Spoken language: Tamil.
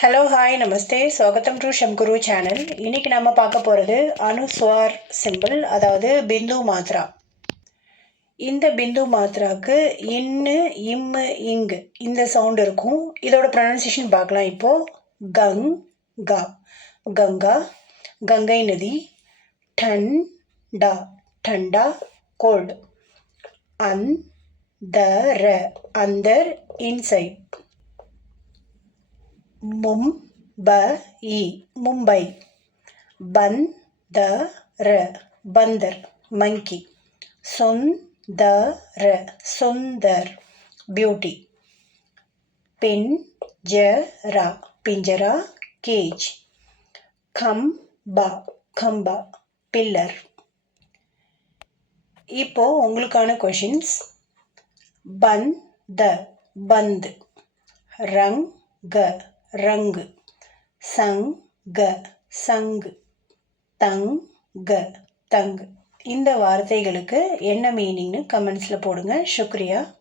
ஹலோ ஹாய் நமஸ்தே ஸ்வாகத்தம் டு ஷம்குரு சேனல். இன்னைக்கு நம்ம பார்க்க போகிறது அனுஸ்வார் சிம்பிள், அதாவது பிந்து மாத்ரா. இந்த பிந்து மாத்ராக்கு இன்னு இம்மு இங்கு இந்த சவுண்ட் இருக்கும். இதோட ப்ரொனன்சியேஷன் பார்க்கலாம். இப்போது கங் கா, கங்கா கங்கை நதி. டன் டா, டண்டா கோல்டு. அந்தர, அந்தர் இன்சைட். மும்பை, மும்பை. பந்தர, பந்தர் monkey. சுந்தர, சுந்தர் பியூட்டி. பிஞ்சரா, பிஞ்சரா கேஜ். கம்பா, கம்பா பில்லர். இப்போ உங்களுக்கான கொஷின்ஸ். பந்த, பந்து. ரங்க, ரங்கு. சங்க, சங்கு. தங்க, தங்கு. இந்த வார்த்தைகளுக்கு என்ன மீனிங்னு கமெண்ட்ஸில் போடுங்க. சுக்ரியா.